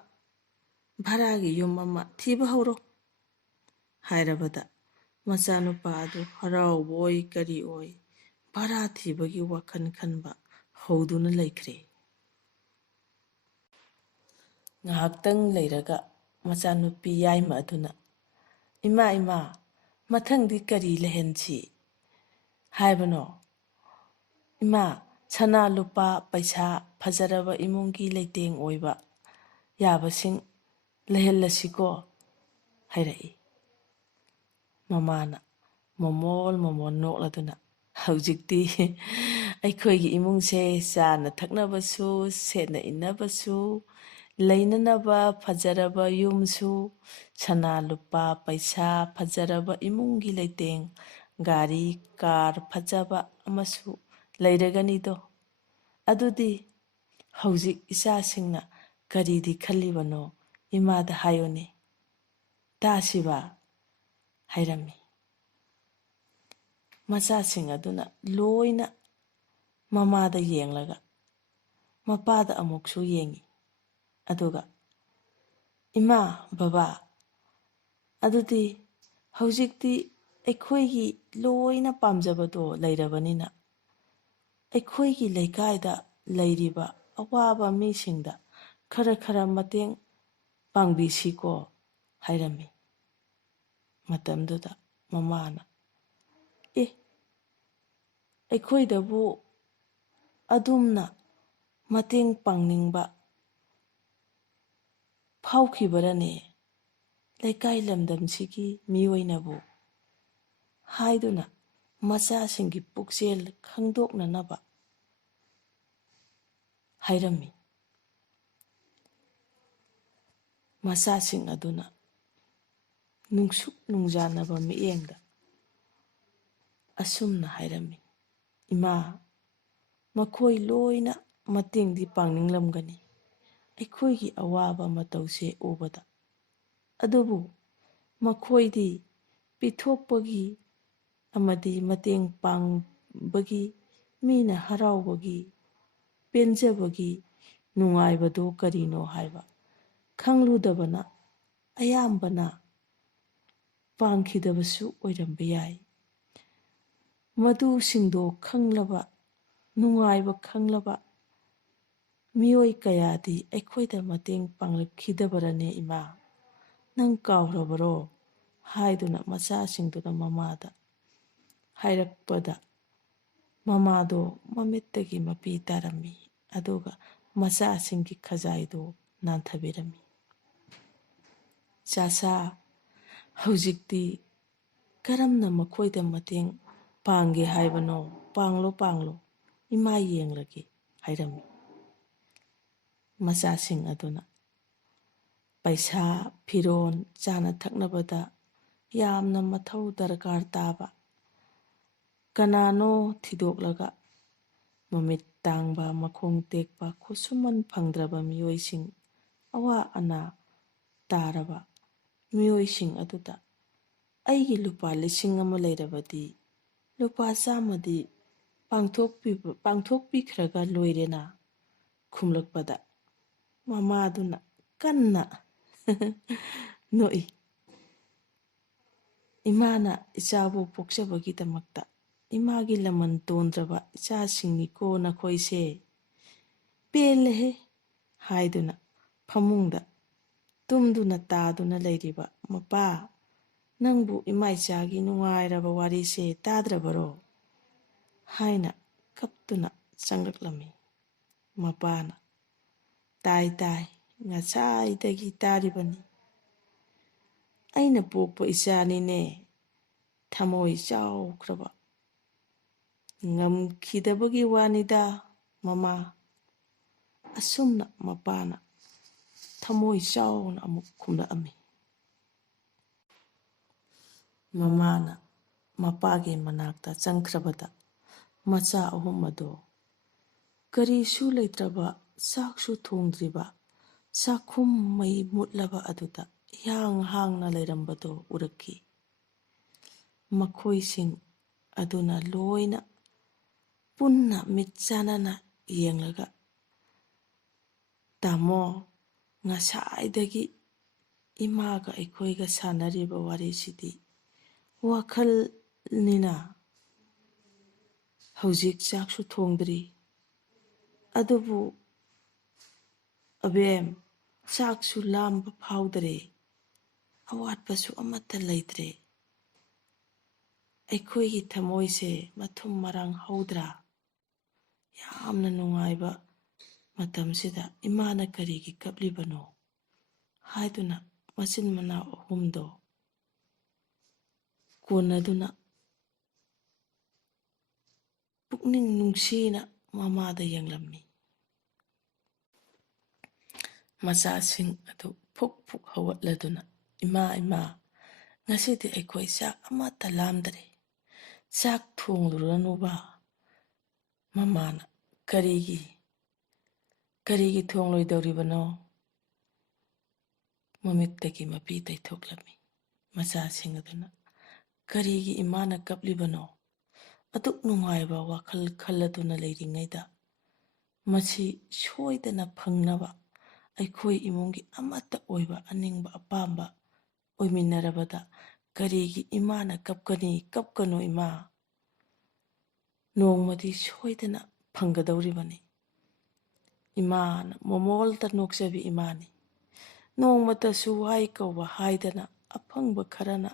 ꯚꯔꯥꯒꯤ ꯌꯨꯝ ꯑꯃ ꯊꯤꯕ ꯍꯧꯔꯣ" ꯍꯥꯏꯔꯕꯗ ꯃꯆꯥꯅꯨꯄꯥ ꯑꯗꯨ ꯍꯔꯥꯎꯕꯣꯏ ꯀꯔꯤ ꯑꯣꯏ ꯚꯔꯥ ꯊꯤꯕꯒꯤ ꯋꯥꯈꯜ ꯈꯟꯕ ꯍꯧꯗꯨꯅ ꯂꯩꯈ꯭ꯔꯦ꯫ ꯉꯥꯏꯍꯥꯛꯇꯪ ꯂꯩꯔꯒ ꯃꯆꯥꯅꯨꯄꯤ ꯌꯥꯏꯃ ꯑꯗꯨꯅ "ꯏꯃꯥ ꯏꯃꯥ, ꯃꯊꯪꯗꯤ ꯀꯔꯤ ꯂꯩꯍꯟꯁꯤ ꯍꯥꯏꯕꯅꯣ?" ꯏꯃꯥ, ꯁꯅꯥ ꯂꯨꯄꯥ ꯄꯩꯁꯥ ꯐꯖꯔꯕ ꯏꯃꯨꯡꯒꯤ ꯂꯩꯇꯦꯡ ꯑꯣꯏꯕ ꯌꯥꯕꯁꯤꯡ ꯂꯩꯍꯜꯂꯁꯤꯀꯣ ꯍꯥꯏꯔꯛꯏ꯫ ꯃꯃꯥꯅ ꯃꯣꯃꯣꯟ ꯅꯣꯛꯂꯗꯨꯅ, ꯍꯧꯖꯤꯛꯇꯤ ꯑꯩꯈꯣꯏꯒꯤ ꯏꯃꯨꯡꯁꯦ ꯆꯥꯅ ꯊꯛꯅꯕꯁꯨ, ꯁꯦꯠꯅ ꯏꯟꯅꯕꯁꯨ, ꯂꯩꯅꯅꯕ ꯐꯖꯔꯕ ꯌꯨꯝꯁꯨ, ꯁꯅꯥ ꯂꯨꯄꯥ ꯄꯩꯁꯥ ꯐꯖꯔꯕ ꯏꯃꯨꯡꯒꯤ ꯂꯩꯇꯦꯡ, ꯒꯥꯔꯤ ꯀꯥꯔ ꯐꯖꯕ ꯑꯃꯁꯨ ꯂꯩꯔꯒꯅꯤꯗꯣ꯫ ꯑꯗꯨꯗꯤ ꯍꯧꯖꯤꯛ ꯏꯆꯥꯁꯤꯡꯅ ꯀꯔꯤꯗꯤ ꯈꯜꯂꯤꯕꯅꯣ ꯏꯃꯥꯗ ꯍꯥꯏꯌꯨꯅꯦ ꯇꯥꯁꯤꯕ ꯍꯥꯏꯔꯝꯃꯤ꯫ ꯃꯆꯥꯁꯤꯡ ꯑꯗꯨꯅ ꯂꯣꯏꯅ ꯃꯃꯥꯗ ꯌꯦꯡꯂꯒ ꯃꯄꯥꯗ ꯑꯃꯨꯛꯁꯨ ꯌꯦꯡꯉꯤ꯫ ꯑꯗꯨꯒ ꯏꯃꯥ, ꯕꯕꯥ, ꯑꯗꯨꯗꯤ ꯍꯧꯖꯤꯛꯇꯤ ꯑꯩꯈꯣꯏꯒꯤ ꯂꯣꯏꯅ ꯄꯥꯝꯖꯕꯗꯣ ꯂꯩꯔꯕꯅꯤꯅ ꯑꯩꯈꯣꯏꯒꯤ ꯂꯩꯀꯥꯏꯗ ꯂꯩꯔꯤꯕ ꯑꯋꯥꯕ ꯃꯤꯁꯤꯡꯗ ꯈꯔ ꯃꯇꯦꯡ ꯄꯥꯡꯕꯤꯁꯤꯀꯣ ꯍꯥꯏꯔꯝꯃꯤ꯫ ꯃꯇꯝꯗꯨꯗ ꯃꯃꯥꯅ, ꯑꯩꯈꯣꯏꯗꯕꯨ ꯑꯗꯨꯝꯅ ꯃꯇꯦꯡ ꯄꯥꯡꯅꯤꯡꯕ ꯐꯥꯎꯈꯤꯕꯔꯅꯦ ꯂꯩꯀꯥꯏ ꯂꯝꯗꯝꯁꯤꯒꯤ ꯃꯤꯑꯣꯏꯅꯕꯨ ꯍꯥꯏꯗꯨꯅ ꯃꯆꯥꯁꯤꯡꯒꯤ ꯄꯨꯛꯆꯦꯜ ꯈꯪꯗꯣꯛꯅꯅꯕ ꯍꯥꯏꯔꯝꯃꯤ꯫ ꯃꯆꯥꯁꯤꯡ ꯑꯗꯨꯅ ꯅꯨꯡꯁꯨꯛ ꯅꯨꯡꯖꯥꯅꯕ ꯃꯤꯠꯌꯦꯡꯗ ꯑꯁꯨꯝꯅ ꯍꯥꯏꯔꯝꯃꯤ, ꯏꯃꯥ, ꯃꯈꯣꯏ ꯂꯣꯏꯅ ꯃꯇꯦꯡꯗꯤ ꯄꯥꯡꯅꯤꯡꯂꯝꯒꯅꯤ ꯑꯩꯈꯣꯏꯒꯤ ꯑꯋꯥꯕ ꯃꯇꯧꯁꯦ ꯎꯕꯗ, ꯑꯗꯨꯕꯨ ꯃꯈꯣꯏꯗꯤ ꯄꯤꯊꯣꯛꯄꯒꯤ ꯑꯃꯗꯤ ꯃꯇꯦꯡ ꯄꯥꯡꯕꯒꯤ, ꯃꯤꯅ ꯍꯔꯥꯎꯕꯒꯤ, ꯄꯦꯟꯖꯕꯒꯤ ꯅꯨꯡꯉꯥꯏꯕꯗꯣ ꯀꯔꯤꯅꯣ ꯍꯥꯏꯕ ꯈꯪꯂꯨꯗꯕꯅ ꯑꯌꯥꯝꯕꯅ ꯄꯥꯡꯈꯤꯗꯕꯁꯨ ꯑꯣꯏꯔꯝꯕ ꯌꯥꯏ꯫ ꯃꯗꯨꯁꯤꯡꯗꯣ ꯈꯪꯂꯕ, ꯅꯨꯡꯉꯥꯏꯕ ꯈꯪꯂꯕ ꯃꯤꯑꯣꯏ ꯀꯌꯥꯗꯤ ꯑꯩꯈꯣꯏꯗ ꯃꯇꯦꯡ ꯄꯥꯡꯂꯛꯈꯤꯗꯕꯔꯅꯦ ꯏꯃꯥ, ꯅꯪ ꯀꯥꯎꯔꯕꯔꯣ ꯍꯥꯏꯗꯨꯅ ꯃꯆꯥꯁꯤꯡꯗꯨꯅ ꯃꯃꯥꯗ ꯍꯥꯏꯔꯛꯄꯗ ꯃꯃꯥꯗꯣ ꯃꯃꯤꯠꯇꯒꯤ ꯃꯄꯤ ꯇꯥꯔꯝꯃꯤ꯫ ꯑꯗꯨꯒ ꯃꯆꯥꯁꯤꯡꯒꯤ ꯈꯖꯥꯏꯗꯣ ꯅꯥꯟꯊꯕꯤꯔꯝꯃꯤ꯫ ꯆꯥꯆꯥ, ꯍꯧꯖꯤꯛꯇꯤ ꯀꯔꯝꯅ ꯃꯈꯣꯏꯗ ꯃꯇꯦꯡ ꯄꯥꯡꯒꯦ ꯍꯥꯏꯕꯅꯣ? ꯄꯥꯡꯂꯣ, ꯏꯃꯥ ꯌꯦꯡꯂꯒꯦ ꯍꯥꯏꯔꯝꯃꯤ꯫ ꯃꯆꯥꯁꯤꯡ ꯑꯗꯨꯅ ꯄꯩꯁꯥ, ꯐꯤꯔꯣꯜ, ꯆꯥꯅ ꯊꯛꯅꯕꯗ ꯌꯥꯝꯅ ꯃꯊꯧ ꯗꯔꯀꯥꯔ ꯇꯥꯕ ꯀꯅꯥꯅꯣ ꯊꯤꯗꯣꯛꯂꯒ ꯃꯃꯤꯠ ꯇꯥꯡꯕ, ꯃꯈꯣꯡ ꯇꯦꯛꯄ, ꯈꯨꯠꯁꯨꯃꯟ ꯐꯪꯗ꯭ꯔꯕ ꯃꯤꯑꯣꯏꯁꯤꯡ, ꯑꯋꯥ ꯑꯅꯥ ꯇꯥꯔꯕ ꯃꯤꯑꯣꯏꯁꯤꯡ ꯑꯗꯨꯗ ꯑꯩꯒꯤ ꯂꯨꯄꯥ 1,000 ꯂꯩꯔꯕꯗꯤ ꯂꯨꯄꯥ 100ꯗꯤ ꯄꯥꯡꯊꯣꯛꯄꯤꯈ꯭ꯔꯒ ꯂꯣꯏꯔꯦꯅ ꯈꯨꯝꯂꯛꯄꯗ ꯃꯃꯥꯗꯨꯅ ꯀꯟꯅ ꯅꯣꯛꯏ꯫ ꯏꯃꯥꯅ ꯏꯆꯥꯕꯨ ꯄꯣꯛꯆꯕꯒꯤꯗꯃꯛꯇ ꯏꯃꯥꯒꯤ ꯂꯃꯟ ꯇꯣꯟꯗ꯭ꯔꯕ ꯏꯆꯥꯁꯤꯡꯅꯤꯀꯣ ꯅꯈꯣꯏꯁꯦ, ꯄꯦꯜꯂꯦꯍꯦ ꯍꯥꯏꯗꯨꯅ ꯐꯃꯨꯡꯗ ꯇꯨꯝꯗꯨꯅ ꯇꯥꯗꯨꯅ ꯂꯩꯔꯤꯕ ꯃꯄꯥ, ꯅꯪꯕꯨ ꯏꯃꯥꯏꯆꯥꯒꯤ ꯅꯨꯡꯉꯥꯏꯔꯕ ꯋꯥꯔꯤꯁꯦ ꯇꯥꯗ꯭ꯔꯕꯔꯣ ꯍꯥꯏꯅ ꯀꯞꯇꯨꯅ ꯆꯪꯂꯛꯂꯝꯃꯤ꯫ ꯃꯄꯥꯅ, ꯇꯥꯏ, ꯉꯁꯥꯏꯗꯒꯤ ꯇꯥꯔꯤꯕꯅꯤ, ꯑꯩꯅ ꯄꯣꯛꯄ ꯏꯆꯥꯅꯤꯅꯦ, ꯊꯃꯣꯏ ꯆꯥꯎꯈ꯭ꯔꯕ, ꯉꯝꯈꯤꯗꯕꯒꯤ ꯋꯥꯅꯤꯗ ꯃꯃꯥ꯫ ꯑꯁꯨꯝꯅ ꯃꯄꯥꯅ ꯊꯃꯣꯏ ꯆꯥꯎꯅ ꯑꯃꯨꯛ ꯈꯨꯝꯂꯛꯑꯝꯃꯤ꯫ ꯃꯃꯥꯅ ꯃꯄꯥꯒꯤ ꯃꯅꯥꯛꯇ ꯆꯪꯈ꯭ꯔꯕꯗ ꯃꯆꯥ 3 ꯑꯗꯣ ꯀꯔꯤꯁꯨ ꯂꯩꯇ꯭ꯔꯕ, ꯆꯥꯛꯁꯨ ꯊꯣꯡꯗ꯭ꯔꯤꯕ ꯆꯥꯛꯈꯨꯝ ꯃꯩ ꯃꯨꯠꯂꯕ ꯑꯗꯨꯗ ꯏꯍꯥꯡ ꯍꯥꯡꯅ ꯂꯩꯔꯝꯕꯗꯣ ꯎꯔꯛꯈꯤ꯫ ꯃꯈꯣꯏꯁꯤꯡ ꯑꯗꯨꯅ ꯂꯣꯏꯅ ꯄꯨꯟꯅ ꯃꯤꯠ ꯆꯥꯟꯅꯅ ꯌꯦꯡꯂꯒ, ꯇꯥꯃꯣ, ꯉꯁꯥꯏꯗꯒꯤ ꯏꯃꯥꯒ ꯑꯩꯈꯣꯏꯒ ꯁꯥꯟꯅꯔꯤꯕ ꯋꯥꯔꯤꯁꯤꯗꯤ ꯋꯥꯈꯜꯅꯤꯅ, ꯍꯧꯖꯤꯛ ꯆꯥꯛꯁꯨ ꯊꯣꯡꯗ꯭ꯔꯤ, ꯑꯗꯨꯕꯨ ꯑꯕꯦꯝ, ꯆꯥꯛꯁꯨ ꯂꯥꯝꯕ ꯐꯥꯎꯗ꯭ꯔꯦ, ꯑꯋꯥꯠꯄꯁꯨ ꯑꯃꯠꯇ ꯂꯩꯇ꯭ꯔꯦ, ꯑꯩꯈꯣꯏꯒꯤ ꯊꯃꯣꯏꯁꯦ ꯃꯊꯨꯝ ꯃꯔꯥꯡ ꯍꯧꯗ꯭ꯔꯥ? ꯌꯥꯝꯅ ꯅꯨꯡꯉꯥꯏꯕ ꯃꯇꯝꯁꯤꯗ ꯏꯃꯥꯅ ꯀꯔꯤꯒꯤ ꯀꯞꯂꯤꯕꯅꯣ ꯍꯥꯏꯗꯨꯅ ꯃꯆꯤꯟ ꯃꯅꯥꯎ ꯑꯍꯨꯝꯗꯣ ꯀꯣꯟꯅꯗꯨꯅ ꯄꯨꯛꯅꯤꯡ ꯅꯨꯡꯁꯤꯅ ꯃꯃꯥꯗ ꯌꯦꯡꯂꯝꯃꯤ꯫ ꯃꯆꯥꯁꯤꯡ ꯑꯗꯨ ꯐꯨꯛ ꯐꯨꯛ ꯍꯧꯒꯠꯂꯗꯨꯅ ꯏꯃꯥ ꯏꯃꯥ, ꯉꯁꯤꯗꯤ ꯑꯩꯈꯣꯏ ꯆꯥꯛ ꯑꯃꯠꯇ ꯂꯥꯝꯗ꯭ꯔꯦ, ꯆꯥꯛ ꯊꯣꯡꯂꯨꯔꯅꯨꯕ꯫ ꯃꯃꯥꯅ ꯀꯔꯤꯒꯤ ꯊꯣꯡꯂꯣꯏꯗꯧꯔꯤꯕꯅꯣ? ꯃꯃꯤꯠꯇꯒꯤ ꯃꯄꯤ ꯇꯩꯊꯣꯛꯂꯝꯃꯤ꯫ ꯃꯆꯥꯁꯤꯡ ꯑꯗꯨꯅ ꯀꯔꯤꯒꯤ ꯏꯃꯥꯅ ꯀꯞꯂꯤꯕꯅꯣ? ꯑꯗꯨꯛ ꯅꯨꯡꯉꯥꯏꯕ ꯋꯥꯈꯜ ꯈꯜꯂꯗꯨꯅ ꯂꯩꯔꯤꯉꯩꯗ ꯃꯁꯤ ꯁꯣꯏꯗꯅ ꯐꯪꯅꯕ ꯑꯩꯈꯣꯏ ꯏꯃꯨꯡꯒꯤ ꯑꯃꯠꯇ ꯑꯣꯏꯕ ꯑꯅꯤꯡꯕ ꯑꯄꯥꯝꯕ ꯑꯣꯏꯃꯤꯟꯅꯔꯕꯗ ꯀꯔꯤꯒꯤ ꯏꯃꯥꯅ ꯀꯞꯀꯅꯤ? ꯀꯞꯀꯅꯨ ꯏꯃꯥ, ꯅꯣꯡꯃꯗꯤ ꯁꯣꯏꯗꯅ ꯐꯪꯒꯗꯧꯔꯤꯕꯅꯤ꯫ ꯏꯃꯥꯅ ꯃꯣꯃꯣꯜꯇ ꯅꯣꯛꯆꯕꯤ ꯏꯃꯥꯅꯤ꯫ ꯅꯣꯡꯃꯇꯁꯨ ꯋꯥꯏ ꯀꯧꯕ ꯍꯥꯏꯗꯅ ꯑꯐꯪꯕ ꯈꯔꯅ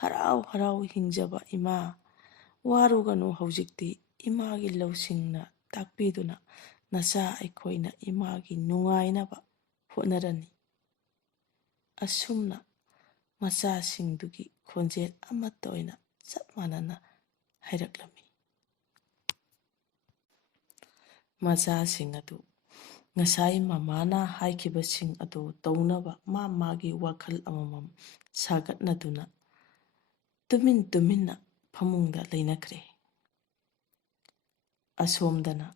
ꯍꯔꯥꯎ ꯍꯔꯥꯎ ꯍꯤꯡꯖꯕ ꯏꯃꯥ, ꯋꯥꯔꯨꯒꯅꯨ ꯍꯧꯖꯤꯛꯇꯤ ꯏꯃꯥꯒꯤ ꯂꯧꯁꯤꯡꯅ ꯇꯥꯛꯄꯤꯗꯨꯅ ꯅꯆꯥ ꯑꯩꯈꯣꯏꯅ ꯏꯃꯥꯒꯤ ꯅꯨꯡꯉꯥꯏꯅꯕ ꯍꯣꯠꯅꯔꯅꯤ꯫ ꯑꯁꯨꯝꯅ ꯃꯆꯥꯁꯤꯡꯗꯨꯒꯤ ꯈꯣꯟꯖꯦꯜ ꯑꯃꯠꯇ ꯑꯣꯏꯅ ꯆꯞ ꯃꯥꯟꯅꯅ ꯍꯥꯏꯔꯛꯂꯝꯃꯤ꯫ ꯃꯆꯥꯁꯤꯡ ꯑꯗꯨ ꯉꯁꯥꯏ ꯃꯃꯥꯅ ꯍꯥꯏꯈꯤꯕꯁꯤꯡ ꯑꯗꯨ ꯇꯧꯅꯕ ꯃꯥꯒꯤ ꯋꯥꯈꯜ ꯑꯃꯃꯝ ꯁꯥꯒꯠꯅꯗꯨꯅ ꯇꯨꯃꯤꯟꯅ ꯐꯃꯨꯡꯗ ꯂꯩꯅꯈ꯭ꯔꯦ꯫ ꯑꯁꯣꯝꯗꯅ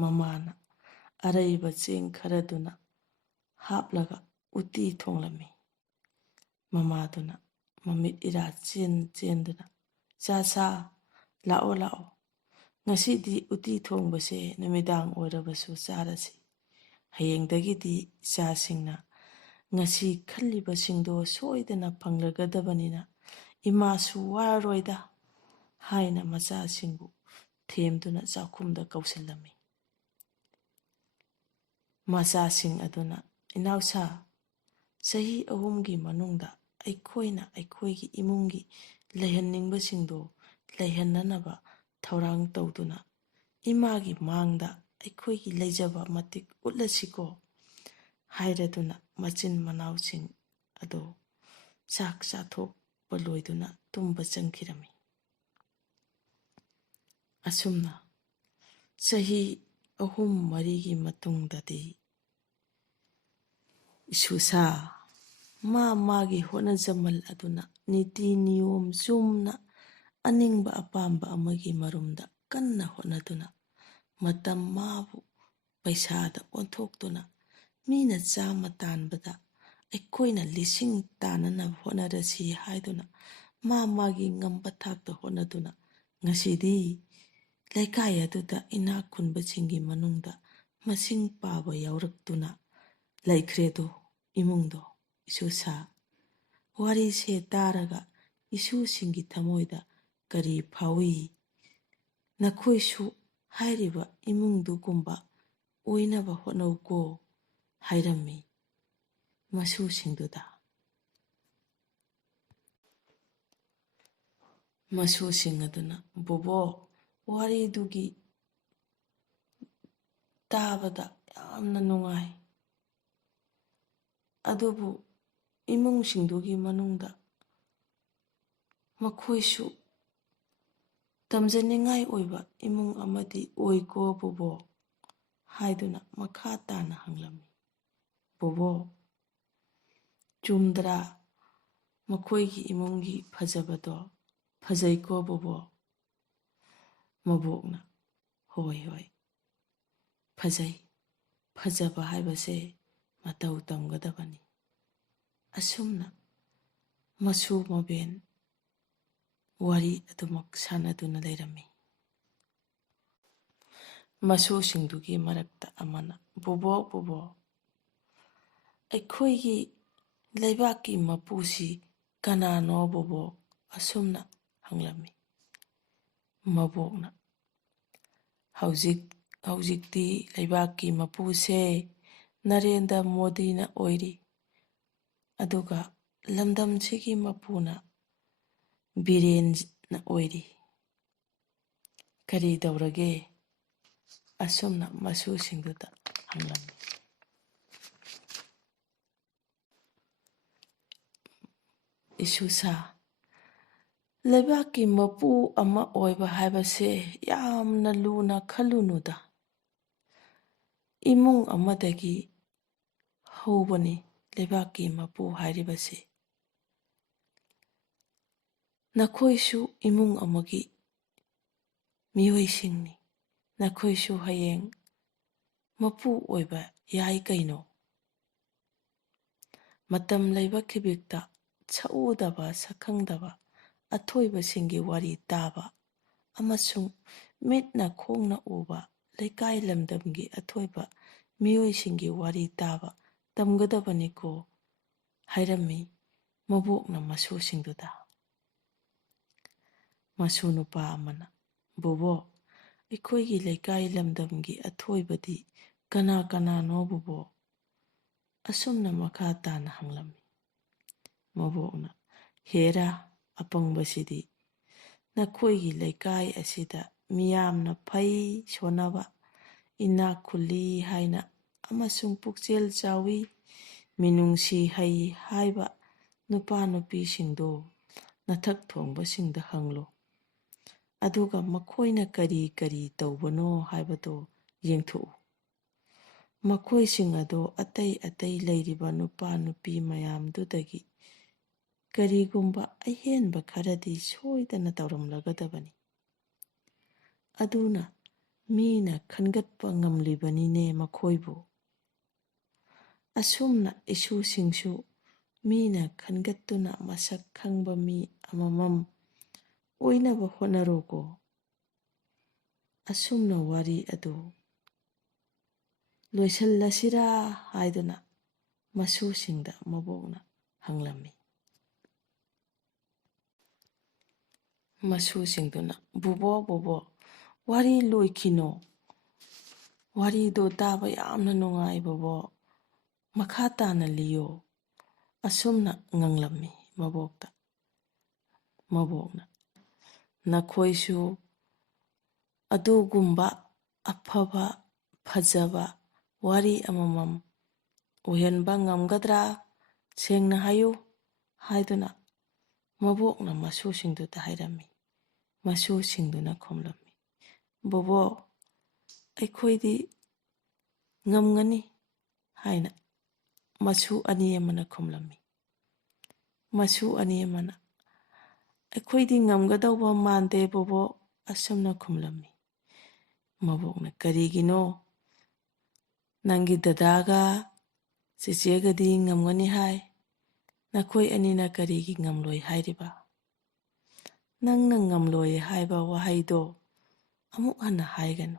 ꯃꯃꯥꯅ ꯑꯔꯩꯕ ꯆꯦꯡ ꯈꯔꯗꯨꯅ ꯍꯥꯞꯂꯒ ꯎꯇꯤ ꯊꯣꯡꯂꯝꯃꯤ꯫ ꯃꯃꯥꯗꯨꯅ ꯃꯃꯤꯠ ꯏꯔꯥ ꯆꯦꯟꯗꯨꯅ ꯆꯥ ꯂꯥꯛꯑꯣ, ꯉꯁꯤꯗꯤ ꯎꯇꯤ ꯊꯣꯡꯕꯁꯦ ꯅꯨꯃꯤꯗꯥꯡ ꯑꯣꯏꯔꯕꯁꯨ ꯆꯥꯔꯁꯤ꯫ ꯍꯌꯦꯡꯗꯒꯤꯗꯤ ꯏꯆꯥꯁꯤꯡꯅ ꯉꯁꯤ ꯈꯜꯂꯤꯕꯁꯤꯡꯗꯣ ꯁꯣꯏꯗꯅ ꯐꯪꯂꯒꯗꯕꯅꯤꯅ ꯏꯃꯥꯁꯨ ꯋꯥꯔꯔꯣꯏꯗ ꯍꯥꯏꯅ ꯃꯆꯥꯁꯤꯡꯕꯨ ꯊꯦꯝꯗꯨꯅ ꯆꯥꯛꯈꯨꯝꯗ ꯀꯧꯁꯤꯜꯂꯝꯃꯤ꯫ ꯃꯆꯥꯁꯤꯡ ꯑꯗꯨꯅ ꯏꯅꯥꯎꯁꯥ, ꯆꯍꯤ 3ꯒꯤ ꯃꯅꯨꯡꯗ ꯑꯩꯈꯣꯏꯅ ꯑꯩꯈꯣꯏꯒꯤ ꯏꯃꯨꯡꯒꯤ ꯂꯩꯍꯟꯅꯤꯡꯕꯁꯤꯡꯗꯣ ꯂꯩꯍꯟꯅꯅꯕ ꯊꯧꯔꯥꯡ ꯇꯧꯗꯨꯅ ꯏꯃꯥꯒꯤ ꯃꯥꯡꯗ ꯑꯩꯈꯣꯏꯒꯤ ꯂꯩꯖꯕ ꯃꯇꯤꯛ ꯎꯠꯂꯁꯤꯀꯣ ꯍꯥꯏꯔꯗꯨꯅ ꯃꯆꯤꯟ ꯃꯅꯥꯎꯁꯤꯡ ꯑꯗꯣ ꯆꯥꯛ ꯆꯥꯊꯣꯛꯄ ꯂꯣꯏꯗꯨꯅ ꯇꯨꯝꯕ ꯆꯪꯈꯤꯔꯝꯃꯤ꯫ ꯑꯁꯨꯝꯅ ꯆꯍꯤ 3-4ꯒꯤ ꯃꯇꯨꯡꯗꯗꯤ ꯏꯁꯨꯁꯥ ꯃꯥꯒꯤ ꯍꯣꯠꯅꯖꯃꯜ ꯑꯗꯨꯅ ꯅꯤꯇꯤ ꯅꯤꯌꯣꯝ ꯆꯨꯝꯅ ꯑꯅꯤꯡꯕ ꯑꯄꯥꯝꯕ ꯑꯃꯒꯤ ꯃꯔꯨꯝꯗ ꯀꯟꯅ ꯍꯣꯠꯅꯗꯨꯅ ꯃꯇꯝ ꯃꯥꯕꯨ ꯄꯩꯁꯥꯗ ꯑꯣꯟꯊꯣꯛꯇꯨꯅ ꯃꯤꯅ 100 ꯇꯥꯟꯕꯗ ꯑꯩꯈꯣꯏꯅ 1,000 ꯇꯥꯟꯅꯅꯕ ꯍꯣꯠꯅꯔꯁꯤ ꯍꯥꯏꯗꯨꯅ ꯃꯥꯒꯤ ꯉꯝꯕ ꯊꯥꯛꯇ ꯍꯣꯠꯅꯗꯨꯅ ꯉꯁꯤꯗꯤ ꯂꯩꯀꯥꯏ ꯑꯗꯨꯗ ꯏꯅꯥꯛ ꯈꯨꯟꯕꯁꯤꯡꯒꯤ ꯃꯅꯨꯡꯗ ꯃꯁꯤꯡ ꯄꯥꯕ ꯌꯥꯎꯔꯛꯇꯨꯅ ꯂꯩꯈ꯭ꯔꯦꯗꯣ ꯏꯃꯨꯡꯗꯣ ꯏꯁꯨꯁꯥ꯫ ꯋꯥꯔꯤꯁꯦ ꯇꯥꯔꯒ ꯏꯁꯨꯁꯤꯡꯒꯤ ꯊꯃꯣꯏꯗ ꯀꯔꯤ ꯐꯥꯎꯏ? ꯅꯈꯣꯏꯁꯨ ꯍꯥꯏꯔꯤꯕ ꯏꯃꯨꯡꯗꯨꯒꯨꯝꯕ ꯑꯣꯏꯅꯕ ꯍꯣꯠꯅꯧꯀꯣ ꯍꯥꯏꯔꯝꯃꯤ ꯃꯁꯨꯁꯤꯡꯗꯨꯗ꯫ ꯃꯁꯨꯁꯤꯡ ꯑꯗꯨꯅ ꯕꯣꯕꯣꯛ, ꯋꯥꯔꯤꯗꯨꯒꯤ ꯇꯥꯕꯗ ꯌꯥꯝꯅ ꯅꯨꯡꯉꯥꯏ, ꯑꯗꯨꯕꯨ ꯏꯃꯨꯡꯁꯤꯡꯗꯨꯒꯤ ꯃꯅꯨꯡꯗ ꯃꯈꯣꯏꯁꯨ ꯇꯝꯖꯅꯤꯡꯉꯥꯏ ꯑꯣꯏꯕ ꯏꯃꯨꯡ ꯑꯃꯗꯤ ꯑꯣꯏꯀꯣ ꯕꯣꯕꯣꯛ ꯍꯥꯏꯗꯨꯅ ꯃꯈꯥ ꯇꯥꯅ ꯍꯪꯂꯝꯃꯤ꯫ ꯕꯣꯕꯣꯛ, ꯆꯨꯝꯗ꯭ꯔꯥ ꯃꯈꯣꯏꯒꯤ ꯏꯃꯨꯡꯒꯤ ꯐꯖꯕꯗꯣ? ꯐꯖꯩꯀꯣ ꯕꯣꯕꯣꯛ? ꯃꯕꯣꯛꯅ ꯍꯣꯏ ꯐꯖꯩ, ꯐꯖꯕ ꯍꯥꯏꯕꯁꯦ ꯃꯇꯧ ꯇꯝꯒꯗꯕꯅꯤ꯫ ꯑꯁꯨꯝꯅ ꯃꯁꯨ ꯃꯕꯦꯟ ꯋꯥꯔꯤ ꯑꯗꯨꯃꯛ ꯁꯥꯟꯅꯗꯨꯅ ꯂꯩꯔꯝꯃꯤ꯫ ꯃꯁꯨꯁꯤꯡꯗꯨꯒꯤ ꯃꯔꯛꯇ ꯑꯃꯅ ꯕꯣꯕꯣꯛ, ꯑꯩꯈꯣꯏꯒꯤ ꯂꯩꯕꯥꯛꯀꯤ ꯃꯄꯨꯁꯤ ꯀꯅꯥꯅꯣ ꯕꯣꯕꯣꯛ? ꯑꯁꯨꯝꯅ ꯍꯪꯂꯝꯃꯤ꯫ ꯃꯕꯣꯛꯅ ꯍꯧꯖꯤꯛꯇꯤ ꯂꯩꯕꯥꯛꯀꯤ ꯃꯄꯨꯁꯦ ꯅꯔꯦꯟꯗ꯭ꯔ ꯃꯣꯗꯤꯅ ꯑꯣꯏꯔꯤ, ꯑꯗꯨꯒ ꯂꯝꯗꯝꯁꯤꯒꯤ ꯃꯄꯨꯅ ꯕꯤꯔꯦꯟꯅ ꯑꯣꯏꯔꯤ꯫ ꯀꯔꯤ ꯇꯧꯔꯒꯦ? ꯑꯁꯨꯝꯅ ꯃꯁꯨꯁꯤꯡꯗꯨꯗ ꯍꯪꯂꯝꯃꯤ꯫ ꯏꯁꯨꯁꯥ, ꯂꯩꯕꯥꯛꯀꯤ ꯃꯄꯨ ꯑꯃ ꯑꯣꯏꯕ ꯍꯥꯏꯕꯁꯦ ꯌꯥꯝꯅ ꯂꯨꯅ ꯈꯜꯂꯨꯅꯨꯗ꯫ ꯏꯃꯨꯡ ꯑꯃꯗꯒꯤ ꯍꯧꯕꯅꯤ ꯂꯩꯕꯥꯛꯀꯤ ꯃꯄꯨ ꯍꯥꯏꯔꯤꯕꯁꯦ꯫ ꯅꯈꯣꯏꯁꯨ ꯏꯃꯨꯡ ꯑꯃꯒꯤ ꯃꯤꯑꯣꯏꯁꯤꯡꯅꯤ꯫ ꯅꯈꯣꯏꯁꯨ ꯍꯌꯦꯡ ꯃꯄꯨ ꯑꯣꯏꯕ ꯌꯥꯏ ꯀꯩꯅꯣ꯫ ꯃꯇꯝ ꯂꯩꯕ ꯈꯤꯕꯤꯛꯇ ꯁꯛꯎꯗꯕ ꯁꯛꯈꯪꯗꯕ ꯑꯊꯣꯏꯕꯁꯤꯡꯒꯤ ꯋꯥꯔꯤ ꯇꯥꯕ ꯑꯃꯁꯨꯡ ꯃꯤꯠꯅ ꯈꯣꯡꯅ ꯎꯕ ꯂꯩꯀꯥꯏ ꯂꯝꯗꯝꯒꯤ ꯑꯊꯣꯏꯕ ꯃꯤꯑꯣꯏꯁꯤꯡꯒꯤ ꯋꯥꯔꯤ ꯇꯥꯕ ꯇꯝꯒꯗꯕꯅꯤꯀꯣ ꯍꯥꯏꯔꯝꯃꯤ ꯃꯕꯣꯛꯅ ꯃꯁꯨꯁꯤꯡꯗꯨꯗ꯫ ꯃꯁꯨ ꯅꯨꯄꯥ ꯑꯃꯅ, ꯕꯣꯕꯣꯛ, ꯑꯩꯈꯣꯏꯒꯤ ꯂꯩꯀꯥꯏ ꯂꯝꯗꯝꯒꯤ ꯑꯊꯣꯏꯕꯗꯤ ꯀꯅꯥ ꯀꯅꯥꯅꯣ ꯕꯣꯕꯣꯛ? ꯑꯁꯨꯝꯅ ꯃꯈꯥ ꯇꯥꯅ ꯍꯪꯂꯝꯃꯤ꯫ ꯃꯕꯣꯛꯅ, ꯍꯦꯔꯥ ꯑꯄꯪꯕꯁꯤꯗꯤ, ꯅꯈꯣꯏꯒꯤ ꯂꯩꯀꯥꯏ ꯑꯁꯤꯗ ꯃꯤꯌꯥꯝꯅ ꯐꯩ ꯁꯣꯟꯅꯕ, ꯏꯅꯥꯛ ꯈꯨꯜꯂꯤ ꯍꯥꯏꯅ ꯑꯃꯁꯨꯡ ꯄꯨꯛꯆꯦꯜ ꯆꯥꯎꯏ, ꯃꯤꯅꯨꯡꯁꯤ ꯍꯩ ꯍꯥꯏꯕ ꯅꯨꯄꯥ ꯅꯨꯄꯤꯁꯤꯡꯗꯣ ꯅꯊꯛ ꯊꯣꯡꯕꯁꯤꯡꯗ ꯍꯪꯂꯣ꯫ ꯑꯗꯨꯒ ꯃꯈꯣꯏꯅ ꯀꯔꯤ ꯀꯔꯤ ꯇꯧꯕꯅꯣ ꯍꯥꯏꯕꯗꯣ ꯌꯦꯡꯊꯣꯛꯎ꯫ ꯃꯈꯣꯏꯁꯤꯡ ꯑꯗꯣ ꯑꯇꯩ ꯑꯇꯩ ꯂꯩꯔꯤꯕ ꯅꯨꯄꯥ ꯅꯨꯄꯤ ꯃꯌꯥꯝꯗꯨꯗꯒꯤ ꯀꯔꯤꯒꯨꯝꯕ ꯑꯍꯦꯟꯕ ꯈꯔꯗꯤ ꯁꯣꯏꯗꯅ ꯇꯧꯔꯝꯂꯒꯗꯕꯅꯤ꯫ ꯑꯗꯨꯅ ꯃꯤꯅ ꯈꯟꯒꯠꯄ ꯉꯝꯂꯤꯕꯅꯤꯅꯦ ꯃꯈꯣꯏꯕꯨ꯫ ꯑꯁꯨꯝꯅ ꯏꯁꯨꯁꯤꯡꯁꯨ ꯃꯤꯅ ꯈꯟꯒꯠꯇꯨꯅ ꯃꯁꯛ ꯈꯪꯕ ꯃꯤ ꯑꯃꯃꯝ ꯑꯣꯏꯅꯕ ꯍꯣꯠꯅꯔꯣꯀꯣ꯫ ꯑꯁꯨꯝꯅ ꯋꯥꯔꯤ ꯑꯗꯨ ꯂꯣꯏꯁꯤꯜꯂꯁꯤꯔꯥ ꯍꯥꯏꯗꯨꯅ ꯃꯁꯨꯁꯤꯡꯗ ꯃꯕꯣꯛꯅ ꯍꯪꯂꯝꯃꯤ꯫ ꯃꯁꯨꯁꯤꯡꯗꯨꯅ, ꯕꯣꯕꯣꯛ ꯕꯣꯕꯣꯛ, ꯋꯥꯔꯤ ꯂꯣꯏꯈꯤꯅꯣ꯫ ꯋꯥꯔꯤꯗꯣ ꯇꯥꯕ ꯌꯥꯝꯅ ꯅꯨꯡꯉꯥꯏ ꯕꯣꯕꯣꯛ, ꯃꯈꯥ ꯇꯥꯅ ꯂꯤꯌꯣ꯫ ꯑꯁꯨꯝꯅ ꯉꯪꯂꯝꯃꯤ ꯃꯕꯣꯛꯇ꯫ ꯃꯕꯣꯛꯅ, ꯅꯈꯣꯏꯁꯨ ꯑꯗꯨꯒꯨꯝꯕ ꯑꯐꯕ ꯐꯖꯕ ꯋꯥꯔꯤ ꯑꯃꯃꯝ ꯑꯣꯏꯍꯟꯕ ꯉꯝꯒꯗ꯭ꯔꯥ ꯁꯦꯡꯅ ꯍꯥꯏꯌꯨ ꯍꯥꯏꯗꯨꯅ ꯃꯕꯣꯛꯅ ꯃꯁꯨꯁꯤꯡꯗꯨꯗ ꯍꯥꯏꯔꯝꯃꯤ꯫ ꯃꯁꯨꯁꯤꯡꯗꯨꯅ ꯈꯨꯝꯂꯝꯃꯤ, ꯕꯣꯕꯣꯛ, ꯑꯩꯈꯣꯏꯗꯤ ꯉꯝꯒꯅꯤ ꯍꯥꯏꯅ ꯃꯁꯨ ꯑꯅꯤ ꯑꯃꯅ ꯈꯨꯝꯂꯝꯃꯤ꯫ ꯃꯁꯨ ꯑꯅꯤ ꯑꯃꯅ, ꯑꯩꯈꯣꯏꯗꯤ ꯉꯝꯒꯗꯧꯕ ꯃꯥꯟꯗꯦ ꯕꯣꯕꯣꯛ ꯑꯁꯨꯝꯅ ꯈꯨꯝꯂꯝꯃꯤ꯫ ꯃꯕꯣꯛꯅ, ꯀꯔꯤꯒꯤꯅꯣ? ꯅꯪꯒꯤ ꯗꯗꯥꯒ ꯆꯦꯆꯦꯒꯗꯤ ꯉꯝꯒꯅꯤ ꯍꯥꯏ, ꯅꯈꯣꯏ ꯑꯅꯤꯅ ꯀꯔꯤꯒꯤ ꯉꯝꯂꯣꯏ ꯍꯥꯏꯔꯤꯕ? ꯅꯪꯅ ꯉꯝꯂꯣꯏ ꯍꯥꯏꯕ ꯋꯥꯍꯩꯗꯣ ꯑꯃꯨꯛ ꯍꯟꯅ ꯍꯥꯏꯒꯅꯨ꯫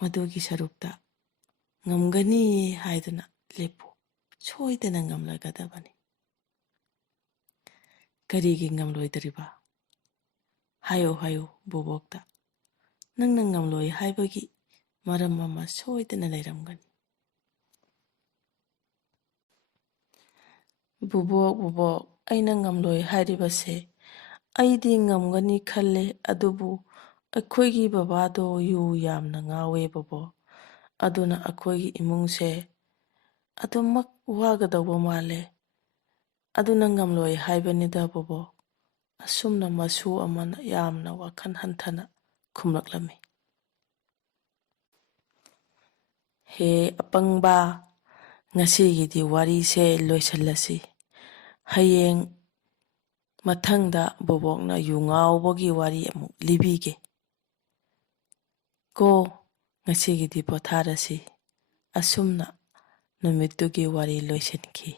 ꯃꯗꯨꯒꯤ ꯁꯔꯨꯛꯇ ꯉꯝꯒꯅꯤ ꯍꯥꯏꯗꯨꯅ ꯂꯦꯞꯄꯨ꯫ ꯁꯣꯏꯗꯅ ꯉꯝꯂꯒꯗꯕꯅꯤ꯫ ꯀꯔꯤꯒꯤ ꯉꯝꯂꯣꯏꯗ꯭ꯔꯤꯕ? ꯍꯥꯏꯌꯨ ꯍꯥꯏꯌꯨ ꯕꯣꯕꯣꯛꯇ꯫ ꯅꯪꯅ ꯉꯝꯂꯣꯏ ꯍꯥꯏꯕꯒꯤ ꯃꯔꯝ ꯑꯃ ꯁꯣꯏꯗꯅ ꯂꯩꯔꯝꯒꯅꯤ꯫ ꯕꯣꯕꯣꯛ ꯕꯣꯕꯣꯛ, ꯑꯩꯅ ꯉꯝꯂꯣꯏ ꯍꯥꯏꯔꯤꯕꯁꯦ ꯑꯩꯗꯤ ꯉꯝꯒꯅꯤ ꯈꯜꯂꯦ, ꯑꯗꯨꯕꯨ ꯑꯩꯈꯣꯏꯒꯤ ꯕꯕꯥꯗꯣ ꯌꯨ ꯌꯥꯝꯅ ꯉꯥꯎꯋꯦ ꯕꯣꯕꯣꯛ꯫ ꯑꯗꯨꯅ ꯑꯩꯈꯣꯏꯒꯤ ꯏꯃꯨꯡꯁꯦ ꯑꯗꯨꯃꯛ ꯋꯥꯒꯗꯧꯕ ꯃꯥꯜꯂꯦ꯫ ꯑꯗꯨꯅ ꯉꯝꯂꯣꯏ ꯍꯥꯏꯕꯅꯤꯗ ꯕꯣꯕꯣꯛ꯫ ꯑꯁꯨꯝꯅ ꯃꯁꯨ ꯑꯃꯅ ꯌꯥꯝꯅ ꯋꯥꯈꯜ ꯍꯟꯊꯅ ꯈꯨꯝꯂꯛꯂꯝꯃꯤ꯫ ꯍꯦ ꯑꯄꯪꯕꯥ, ꯉꯁꯤꯒꯤꯗꯤ ꯋꯥꯔꯤꯁꯦ ꯂꯣꯏꯁꯤꯜꯂꯁꯤ꯫ ꯍꯌꯦꯡ ꯃꯊꯪꯗ ꯕꯣꯕꯣꯛꯅ ꯌꯨ ꯉꯥꯎꯕꯒꯤ ꯋꯥꯔꯤ ꯑꯃꯨꯛ ꯂꯤꯕꯤꯒꯦ ꯀꯣ꯫ ꯉꯁꯤꯒꯤꯗꯤ ꯄꯣꯊꯥꯔꯁꯤ꯫ ꯑꯁꯨꯝꯅ ꯅꯨꯃꯤꯠꯇꯨꯒꯤ ꯋꯥꯔꯤ ꯂꯣꯏꯁꯤꯟꯈꯤ꯫